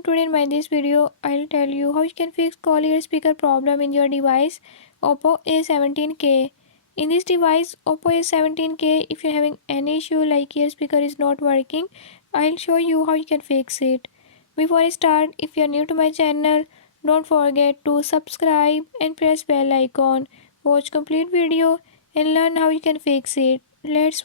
everyone, today in my this video I'll tell you how you can fix call ear speaker problem in your device Oppo A17k. In this device Oppo A17k, if you're having any issue like ear speaker is not working, I'll show you how you can fix it. Before I start, if you're new to my channel, don't forget to subscribe and press bell icon. Watch complete video and learn how you can fix it. Let's